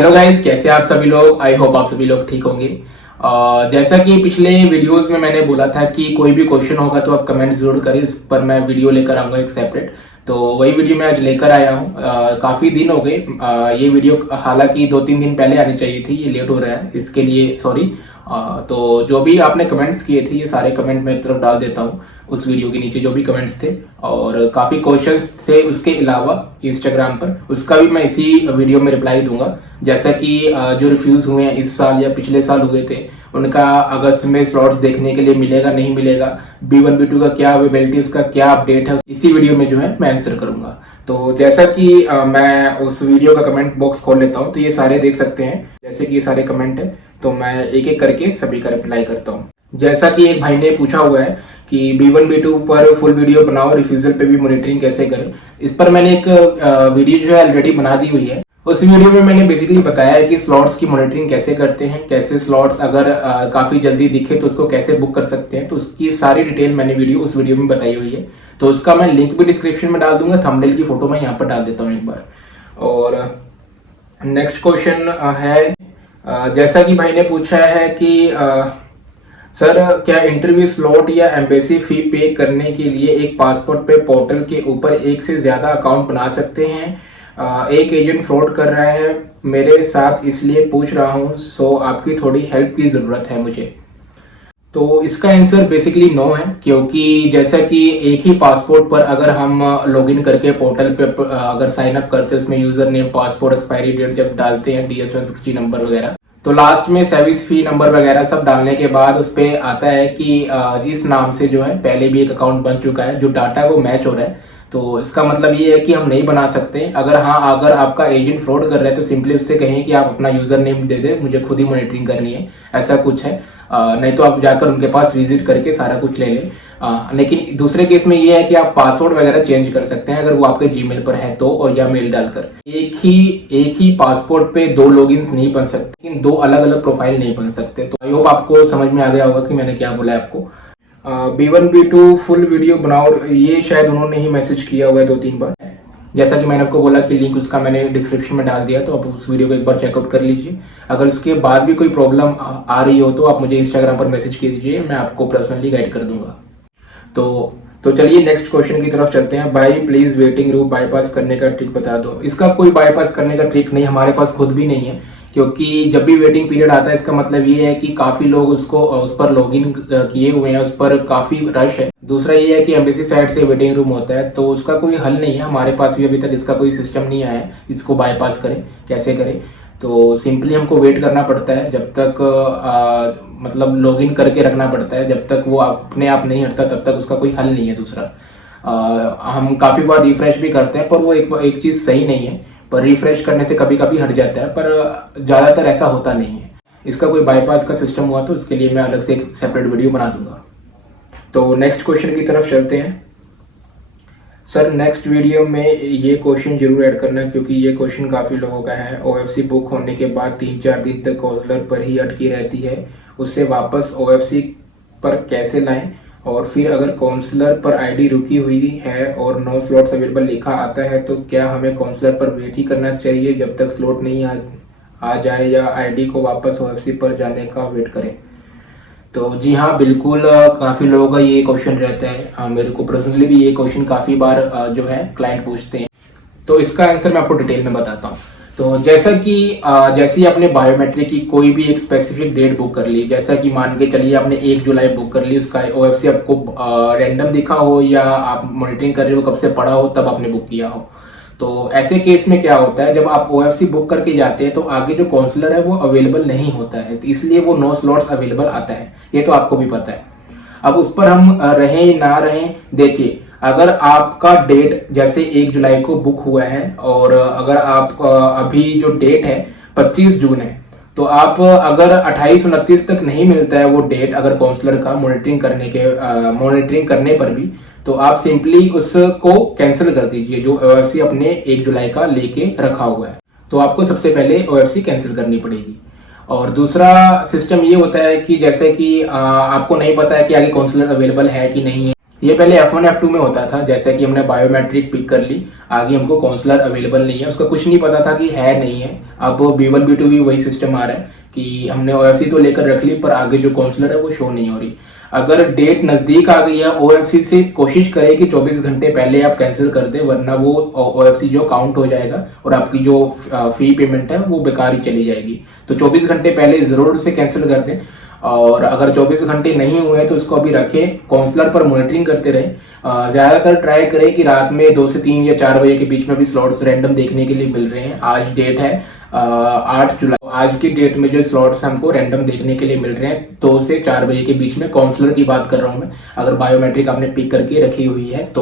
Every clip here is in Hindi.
हेलो गाइस, कैसे आप सभी लोग। आई होप आप सभी लोग ठीक होंगे। जैसा कि पिछले वीडियोस में मैंने बोला था कि कोई भी क्वेश्चन होगा तो आप कमेंट जरूर करें, उस पर मैं वीडियो लेकर आऊंगा एक सेपरेट। तो वही वीडियो मैं आज लेकर आया हूँ। काफ़ी दिन हो गए। ये वीडियो हालांकि 2-3 दिन पहले आनी चाहिए थी, ये लेट हो रहा है, इसके लिए सॉरी। तो जो भी आपने कमेंट्स किए थे ये सारे कमेंट मैं एक तरफ डाल देता हूँ उस वीडियो के नीचे, जो भी कमेंट्स थे। और काफ़ी क्वेश्चंस थे उसके अलावा इंस्टाग्राम पर, उसका भी मैं इसी वीडियो में रिप्लाई दूंगा। जैसा कि जो रिफ्यूज़ हुए हैं इस साल या पिछले साल हुए थे, उनका अगस्त में स्लॉट्स देखने के लिए मिलेगा नहीं मिलेगा, B1 B2 का क्या अवेलेबिलिटी, उसका क्या अपडेट है, इसी वीडियो में जो है मैं आंसर करूंगा। तो जैसा कि मैं उस वीडियो का कमेंट बॉक्स खोल लेता हूँ, तो ये सारे देख सकते हैं जैसे कि ये सारे कमेंट है। तो मैं एक एक करके सभी का रिप्लाई करता हूँ। जैसा कि एक भाई ने पूछा हुआ है कि B1 B2 पर फुल वीडियो बनाओ, रिफ्यूजल पे भी मॉनिटरिंग कैसे करें। इस पर मैंने एक वीडियो जो है ऑलरेडी बना दी हुई है। उस वीडियो में मैंने बेसिकली बताया है कि स्लॉट्स की मॉनिटरिंग कैसे करते हैं, कैसे स्लॉट्स अगर काफ़ी जल्दी दिखे तो उसको कैसे बुक कर सकते हैं। तो उसकी सारी डिटेल मैंने उस वीडियो में बताई हुई है। तो उसका मैं लिंक भी डिस्क्रिप्शन में डाल दूंगा, थंबनेल की फोटो मैं यहाँ पर डाल देता हूँ एक बार। और नेक्स्ट क्वेश्चन है, जैसा कि भाई ने पूछा है कि सर क्या इंटरव्यू स्लॉट या एम्बेसी फी पे करने के लिए एक पासपोर्ट पे पोर्टल के ऊपर एक से ज़्यादा अकाउंट बना सकते हैं? एक एजेंट फ्रॉड कर रहा है मेरे साथ, इसलिए पूछ रहा हूँ, सो आपकी थोड़ी हेल्प की ज़रूरत है मुझे। तो इसका आंसर बेसिकली नो है, क्योंकि जैसा कि एक ही पासपोर्ट पर अगर हम लॉगिन करके पोर्टल पे अगर साइन अप करते हैं, उसमें user name, passport expiry date जब डालते हैं, DS-160 नंबर वगैरह, तो लास्ट में सर्विस फी नंबर वगैरह सब डालने के बाद उस पर आता है कि इस नाम से जो है पहले भी एक अकाउंट बन चुका है, जो डाटा है वो मैच हो रहा है। तो इसका मतलब ये है कि हम नहीं बना सकते। अगर आपका एजेंट फ्रॉड कर रहा है तो सिंपली उससे कहें कि आप अपना यूजर नेम दे दे, मुझे खुद ही मॉनिटरिंग करनी है, ऐसा कुछ है। नहीं तो आप जाकर उनके पास विजिट करके सारा कुछ ले लें। लेकिन दूसरे केस में ये है कि आप पासवर्ड वगैरह चेंज कर सकते हैं अगर वो आपके जीमेल पर है तो, और या मेल डालकर। एक ही पासपोर्ट पे 2 लॉगिन्स नहीं बन सकते, लेकिन 2 अलग अलग प्रोफाइल नहीं बन सकते। तो आई होप आपको समझ में आ गया होगा कि मैंने क्या बोला है आपको। B1 B2 फुल वीडियो बनाओ, ये शायद उन्होंने ही मैसेज किया हुआ है 2-3 बार। जैसा कि मैंने आपको बोला कि लिंक उसका मैंने डिस्क्रिप्शन में डाल दिया, तो आप उस वीडियो को एक बार चेकआउट कर लीजिए। अगर उसके बाद भी कोई प्रॉब्लम आ रही हो तो आप मुझे इंस्टाग्राम पर मैसेज कीजिए, मैं आपको पर्सनली गाइड कर दूंगा। तो चलिए नेक्स्ट क्वेश्चन की तरफ चलते हैं। भाई प्लीज वेटिंग रूम बाईपास करने का ट्रिक बता दो। इसका कोई बाईपास करने का ट्रिक नहीं, हमारे पास खुद भी नहीं है, क्योंकि जब भी वेटिंग पीरियड आता है इसका मतलब ये है कि काफी लोग उस पर लॉगिन किए हुए हैं, उस पर काफी रश है। दूसरा ये है कि एम्बेसी साइड से वेटिंग रूम होता है, तो उसका कोई हल नहीं है। हमारे पास भी अभी तक इसका कोई सिस्टम नहीं आया है, इसको बाईपास करें कैसे करें। तो सिंपली हमको वेट करना पड़ता है जब तक मतलब लॉगिन करके रखना पड़ता है, जब तक वो अपने आप नहीं हटता तब तक उसका कोई हल नहीं है। दूसरा हम काफ़ी बार रिफ्रेश भी करते हैं, पर वो एक चीज़ सही नहीं है, पर रिफ्रेश करने से कभी कभी हट जाता है, पर ज़्यादातर ऐसा होता नहीं है। इसका कोई बाईपास का सिस्टम हुआ तो इसके लिए मैं अलग से एक सेपरेट वीडियो बना दूंगा। तो नेक्स्ट क्वेश्चन की तरफ चलते हैं। सर नेक्स्ट वीडियो में ये क्वेश्चन जरूर ऐड करना, क्योंकि ये क्वेश्चन काफ़ी लोगों का है। OFC बुक होने के बाद 3-4 दिन तक काउंसलर पर ही अटकी रहती है, उससे वापस OFC पर कैसे लाएं? और फिर अगर काउंसलर पर आईडी रुकी हुई है और नो स्लॉट्स अवेलेबल लिखा आता है, तो क्या हमें काउंसलर पर वेट ही करना चाहिए जब तक स्लॉट नहीं आ जाए, या आईडी को वापस OFC पर जाने का वेट करें? तो जी हाँ, बिल्कुल। काफ़ी लोगों का ये क्वेश्चन रहता है। मेरे को पर्सनली भी ये क्वेश्चन काफ़ी बार जो है क्लाइंट पूछते हैं। तो इसका आंसर मैं आपको डिटेल में बताता हूँ। तो जैसा कि जैसे ही आपने बायोमेट्रिक की कोई भी एक स्पेसिफिक डेट बुक कर ली, जैसा कि मान के चलिए आपने 1 जुलाई बुक कर ली, उसका OFC आपको रैंडम दिखा हो या आप मॉनिटरिंग कर रहे हो कब से पड़ा हो तब आपने बुक किया हो, तो ऐसे केस में क्या होता है, जब आप OFC बुक करके जाते हैं तो आगे जो काउंसलर है वो अवेलेबल नहीं होता है, तो इसलिए वो नो स्लॉट्स अवेलेबल आता है। ये तो आपको भी पता है। अब उस पर हम रहें ना रहें, देखिए अगर आपका डेट जैसे 1 जुलाई को बुक हुआ है और अगर आप अभी जो डेट है 25 जून है, तो आप अगर 28-29 तक नहीं मिलता है वो डेट, अगर काउंसलर का मॉनिटरिंग करने पर भी, तो आप सिंपली उसको कैंसिल कर दीजिए जो OFC अपने 1 जुलाई का लेके रखा हुआ है। तो आपको सबसे पहले OFC कैंसिल करनी पड़ेगी। और दूसरा सिस्टम ये होता है कि जैसे कि आपको नहीं पता है कि आगे काउंसलर अवेलेबल है कि नहीं है, ये पहले F1 F2 में होता था, जैसा कि हमने बायोमेट्रिक पिक कर ली, आगे हमको काउंसलर अवेलेबल नहीं है, उसका कुछ नहीं पता था कि है नहीं है। अब B1 B2 भी वही सिस्टम आ रहा है कि हमने OFC तो लेकर रख ली पर आगे जो काउंसलर है वो शो नहीं हो रही। अगर डेट नज़दीक आ गई है, OFC से कोशिश करें कि 24 घंटे पहले आप कैंसिल कर दें, वरना वो OFC जो काउंट हो जाएगा और आपकी जो फी पेमेंट है वो बेकार ही चली जाएगी। तो 24 घंटे पहले ज़रूर से कैंसिल कर दें। और अगर 24 घंटे नहीं हुए तो उसको अभी रखें, काउंसलर पर मॉनिटरिंग करते रहें। ज़्यादातर ट्राई करें कि रात में 2 से 3 या 4 बजे के बीच में भी स्लॉट्स रैंडम देखने के लिए मिल रहे हैं। आज डेट है 8 जुलाई, आज की डेट में जो स्लॉट्स हमको रैंडम देखने के लिए मिल रहे हैं 2 से 4 बजे के बीच में। काउंसलर की बात कर रहा हूँ मैं, अगर बायोमेट्रिक आपने पिक करके रखी हुई है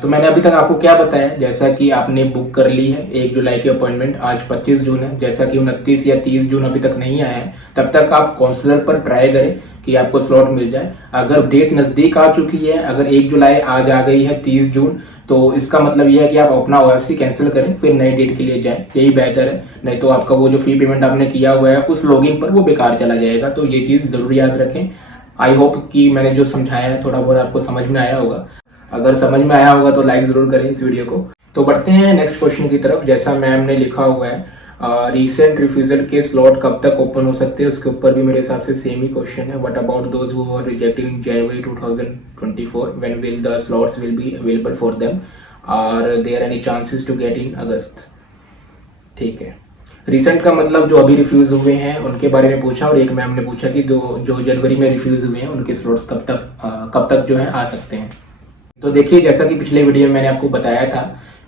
तो मैंने अभी तक आपको क्या बताया, जैसा कि आपने बुक कर ली है 1 जुलाई की अपॉइंटमेंट, आज 25 जून है, जैसा कि 29 या 30 जून अभी तक नहीं आया है, तब तक आप काउंसलर पर ट्राई करें कि आपको स्लॉट मिल जाए। अगर डेट नज़दीक आ चुकी है, अगर 1 जुलाई आज आ गई है 30 जून, तो इसका मतलब यह है कि आप अपना OFC कैंसिल करें, फिर नई डेट के लिए जाएं, यही बेहतर है। नहीं तो आपका वो जो फी पेमेंट आपने किया हुआ है उस लॉगिन पर वो बेकार चला जाएगा। तो ये चीज़ ज़रूर याद रखें। आई होप कि मैंने जो समझाया है थोड़ा बहुत आपको समझ में आया होगा। अगर समझ में आया होगा तो लाइक ज़रूर करें इस वीडियो को। तो बढ़ते हैं नेक्स्ट क्वेश्चन की तरफ। जैसा मैम ने लिखा हुआ है, रीसेंट रिफ्यूजल के स्लॉट कब तक ओपन हो सकते हैं, उसके ऊपर भी मेरे हिसाब से सेम ही क्वेश्चन है। What about those who were rejected in January 2024, when will the slots will be available for them, are there any chances to get in August. ठीक है, रिसेंट का मतलब जो अभी रिफ्यूज़ हुए हैं उनके बारे में पूछा, और एक मैम ने पूछा कि जो जनवरी में रिफ्यूज़ हुए हैं उनके स्लॉट्स कब तक जो है आ सकते हैं। तो देखिए, जैसा कि पिछले वीडियो में मैंने आपको बताया था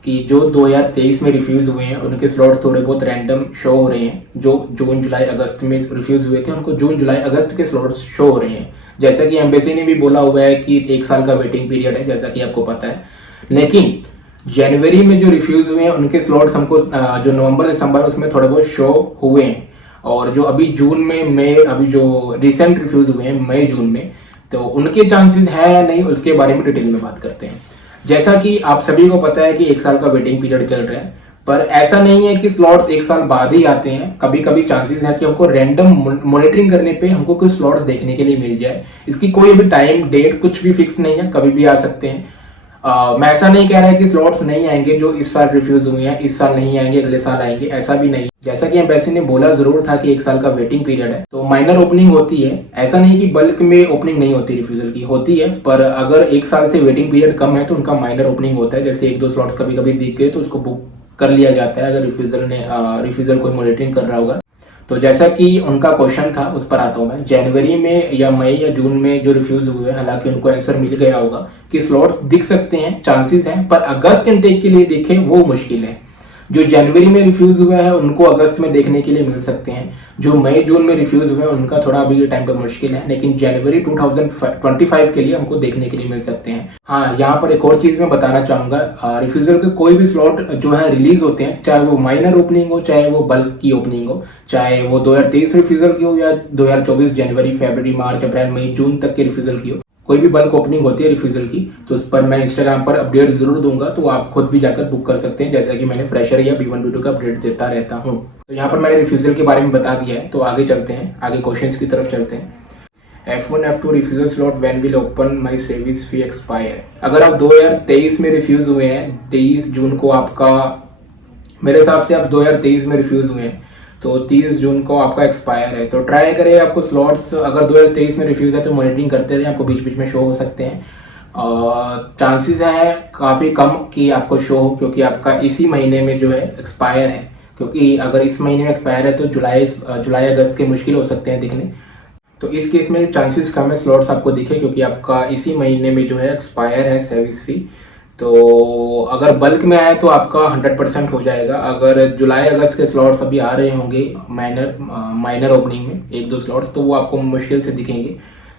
कि जो 2023 में रिफ्यूज़ हुए हैं उनके स्लॉट्स थोड़े बहुत रैंडम शो हो रहे हैं। जो जून जुलाई अगस्त में रिफ्यूज़ हुए थे उनको जून जुलाई अगस्त के स्लॉट्स शो हो रहे हैं। जैसा कि एम्बेसी ने भी बोला हुआ है कि 1 साल का वेटिंग पीरियड है, जैसा कि आपको पता है। लेकिन जनवरी में जो रिफ्यूज़ हुए हैं उनके स्लॉट्स हमको जो नवंबर दिसंबर उसमें थोड़े बहुत शो हुए हैं। और जो अभी जून में मई, अभी जो रिसेंट रिफ्यूज़ हुए हैं मई जून में, तो उनके चांसेस है या नहीं उसके बारे में डिटेल में बात करते हैं। जैसा कि आप सभी को पता है कि 1 साल का वेटिंग पीरियड चल रहा है, पर ऐसा नहीं है कि स्लॉट्स 1 साल बाद ही आते हैं। कभी कभी चांसेस है कि हमको रैंडम मॉनिटरिंग करने पे हमको कुछ स्लॉट्स देखने के लिए मिल जाए। इसकी कोई भी टाइम डेट कुछ भी फिक्स नहीं है, कभी भी आ सकते हैं। मैं ऐसा नहीं कह रहा है कि स्लॉट्स नहीं आएंगे जो इस साल रिफ्यूज हुए हैं, इस साल नहीं आएंगे अगले साल आएंगे, ऐसा भी नहीं। जैसा कि एम्बेसी ने बोला जरूर था कि 1 साल का वेटिंग पीरियड है, तो माइनर ओपनिंग होती है। ऐसा नहीं कि बल्क में ओपनिंग नहीं होती, रिफ्यूजल की होती है, पर अगर 1 साल से वेटिंग पीरियड कम है तो उनका माइनर ओपनिंग होता है। जैसे 1-2 स्लॉट्स कभी कभी दिख गए तो उसको बुक कर लिया जाता है, अगर रिफ्यूजल कोई मॉनिटरिंग कर रहा होगा। तो जैसा कि उनका क्वेश्चन था उस पर आता हूँ मैं। जनवरी में या मई या जून में जो रिफ्यूज हुए, हालांकि उनको आंसर मिल गया होगा कि स्लॉट्स दिख सकते हैं, चांसेस हैं, पर अगस्त इनटेक के लिए देखें वो मुश्किल है। जो जनवरी में रिफ्यूज हुआ है उनको अगस्त में देखने के लिए मिल सकते हैं। जो मई जून में रिफ्यूज हुए हैं उनका थोड़ा अभी के टाइम पर मुश्किल है, लेकिन जनवरी 2025 के लिए हमको देखने के लिए मिल सकते हैं। हाँ, यहाँ पर एक और चीज मैं बताना चाहूंगा, रिफ्यूजल के कोई भी स्लॉट जो है रिलीज होते हैं, चाहे वो माइनर ओपनिंग हो, चाहे वो बल्क की ओपनिंग हो, चाहे वो 2023 रिफ्यूजल की हो या 2024 जनवरी फरवरी मार्च अप्रैल मई जून तक के रिफ्यूजल की हो, कोई भी बल्क ओपनिंग होती है रिफ्यूजल की, तो उस पर मैं इंस्टाग्राम पर अपडेट जरूर दूंगा, तो आप खुद भी जाकर बुक कर सकते हैं, जैसा कि मैंने फ्रेशर या B1 B2 का अपडेट देता रहता हूँ। तो यहाँ पर मैंने रिफ्यूजल के बारे में बता दिया है, तो आगे चलते हैं, आगे क्वेश्चंस की तरफ चलते हैं। F1 F2 refusal slot when will open my service fee expire. अगर आप 2023 में रिफ्यूज हुए हैं, 23 जून को आपका, मेरे हिसाब से आप 2023 में रिफ्यूज हुए हैं तो 30 जून को आपका एक्सपायर है, तो ट्राई करें आपको स्लॉट्स, अगर 2023 में रिफ्यूज है तो मॉनिटरिंग करते रहे, आपको बीच बीच में शो हो सकते हैं। चांसेस हैं काफ़ी कम कि आपको शो हो, क्योंकि आपका इसी महीने में जो है एक्सपायर है, क्योंकि अगर इस महीने में एक्सपायर है तो जुलाई अगस्त के मुश्किल हो सकते हैं दिखने। तो इस केस में चांसेस कम है स्लॉट्स आपको दिखे, क्योंकि आपका इसी महीने में जो है एक्सपायर है सर्विस फी। तो अगर बल्क में आए तो आपका 100% हो जाएगा। अगर जुलाई अगस्त के स्लॉट्स अभी आ रहे होंगे माइनर ओपनिंग में 1-2 स्लॉट्स, तो वो आपको मुश्किल से दिखेंगे,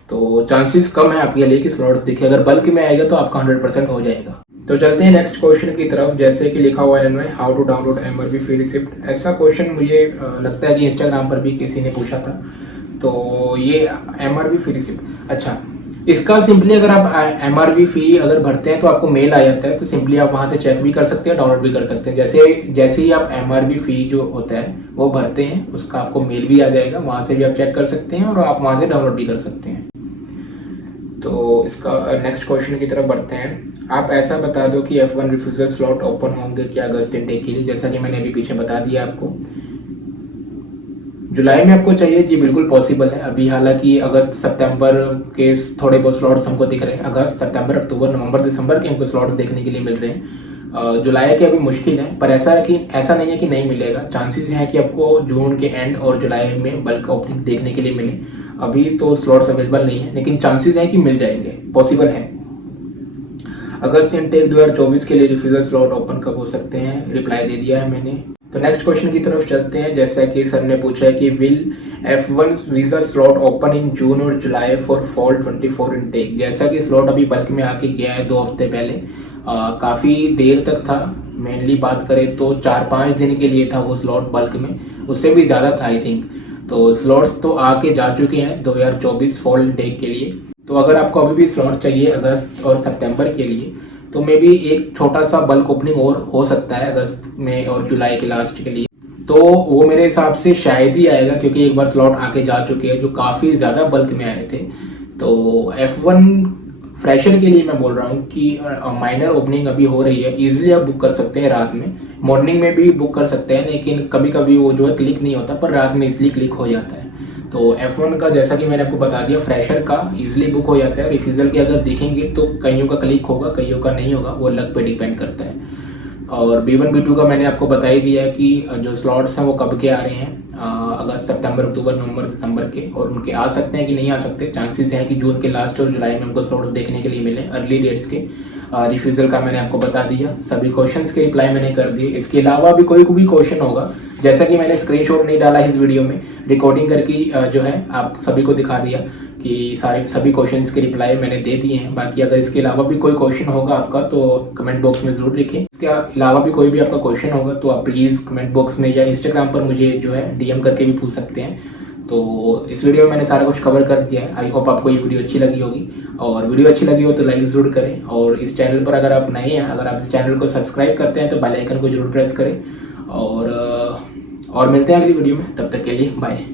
तो चांसेस कम है आपके लिए कि स्लॉट्स दिखे। अगर बल्क में आएगा तो आपका 100% हो जाएगा। तो चलते हैं नेक्स्ट क्वेश्चन की तरफ। जैसे कि लिखा हुआ है इनमें, how to download MRV free receipt. ऐसा क्वेश्चन मुझे लगता है कि इंस्टाग्राम पर भी किसी ने पूछा था। तो ये MRV फ्री रिसिप्ट, अच्छा, इसका सिंपली अगर आप MRV फी अगर भरते हैं तो आपको मेल आ जाता है, तो सिंपली आप वहां से चेक भी कर सकते हैं, डाउनलोड भी कर सकते हैं। जैसे ही आप MRV फी जो होता है वो भरते हैं, उसका आपको मेल भी आ जाएगा, वहां से भी आप चेक कर सकते हैं और आप वहां से डाउनलोड भी कर सकते हैं। तो इसका नेक्स्ट क्वेश्चन की तरफ बढ़ते हैं। आप ऐसा बता दो कि F1 रिफ्यूज़ल स्लॉट ओपन होंगे क्या अगस्त इनटेक के लिए, जैसा कि मैंने अभी पीछे बता दिया आपको। जुलाई में आपको चाहिए जी, बिल्कुल पॉसिबल है। अभी हालांकि अगस्त सितंबर के थोड़े बहुत स्लॉट्स हमको दिख रहे हैं, अगस्त सितंबर अक्टूबर नवंबर दिसंबर के हमको स्लॉट्स देखने के लिए मिल रहे हैं। जुलाई के अभी मुश्किल है, पर ऐसा नहीं है कि नहीं मिलेगा। चांसेस हैं कि आपको जून के एंड और जुलाई में बल्क ओपनिंग देखने के लिए मिले। अभी तो स्लॉट्स अवेलेबल नहीं है, लेकिन चांसेस हैं कि मिल जाएंगे, पॉसिबल है। अगस्त इनटेक 2024 के लिए रिफ्यूजल स्लॉट ओपन कब हो सकते हैं, रिप्लाई दे दिया है मैंने। तो नेक्स्ट क्वेश्चन की तरफ चलते हैं। जैसा कि सर ने पूछा है कि will F1 visa slot open in June और जुलाई फॉर फॉल 24 इनटेक। जैसा कि स्लॉट अभी बल्क में आके गया है 2 हफ्ते पहले, काफ़ी देर तक था। मेनली बात करें तो 4-5 दिन के लिए था वो स्लॉट बल्क में, उससे भी ज़्यादा था आई थिंक। तो स्लॉट्स तो आके जा चुके हैं 2024 फॉल इनटेक के लिए। तो अगर आपको अभी भी स्लॉट चाहिए अगस्त और सितंबर के लिए, तो मे बी एक छोटा सा बल्क ओपनिंग और हो सकता है अगस्त में और जुलाई के लास्ट के लिए। तो वो मेरे हिसाब से शायद ही आएगा, क्योंकि एक बार स्लॉट आके जा चुके हैं जो काफ़ी ज़्यादा बल्क में आए थे। तो F1 फ्रेशर के लिए मैं बोल रहा हूँ कि माइनर ओपनिंग अभी हो रही है, इजीली आप बुक कर सकते हैं। रात में, मॉर्निंग में भी बुक कर सकते हैं, लेकिन कभी कभी वो जो है क्लिक नहीं होता, पर रात में इजीली क्लिक हो जाता है। तो F1 का जैसा कि मैंने आपको बता दिया, फ्रेशर का इजीली बुक हो जाता है। रिफ्यूज़ल के अगर देखेंगे तो कईयों का क्लिक होगा, कईयों का नहीं होगा, वो लक पे डिपेंड करता है। और B1 B2 का मैंने आपको बता ही दिया है कि जो स्लॉट्स हैं वो कब के आ रहे हैं, अगस्त सितंबर अक्टूबर नवंबर दिसंबर के, और उनके आ सकते हैं कि नहीं आ सकते। चांसेस हैं कि जून के लास्ट और जुलाई में हमको स्लॉट्स देखने के लिए मिले अर्ली डेट्स के। रिफ्यूज़ल का मैंने आपको बता दिया, सभी क्वेश्चंस के रिप्लाई मैंने कर दिए। इसके अलावा भी कोई भी क्वेश्चन होगा, जैसा कि मैंने स्क्रीनशॉट नहीं डाला इस वीडियो में, रिकॉर्डिंग करके जो है आप सभी को दिखा दिया कि सभी क्वेश्चंस के रिप्लाई मैंने दे दिए हैं। बाकी अगर इसके अलावा भी कोई क्वेश्चन होगा आपका तो कमेंट बॉक्स में ज़रूर लिखें। इसके अलावा भी कोई भी आपका क्वेश्चन होगा तो आप प्लीज़ कमेंट बॉक्स में या इंस्टाग्राम पर मुझे जो है DM करके भी पूछ सकते हैं। तो इस वीडियो में मैंने सारा कुछ कवर कर दिया है। आई होप आपको ये वीडियो अच्छी लगी होगी, और वीडियो अच्छी लगी हो तो लाइक ज़रूर करें। और इस चैनल पर अगर आप नए हैं, अगर आप इस चैनल को सब्सक्राइब करते हैं तो बेल आइकन को जरूर प्रेस करें। और मिलते हैं अगली वीडियो में, तब तक के लिए बाय।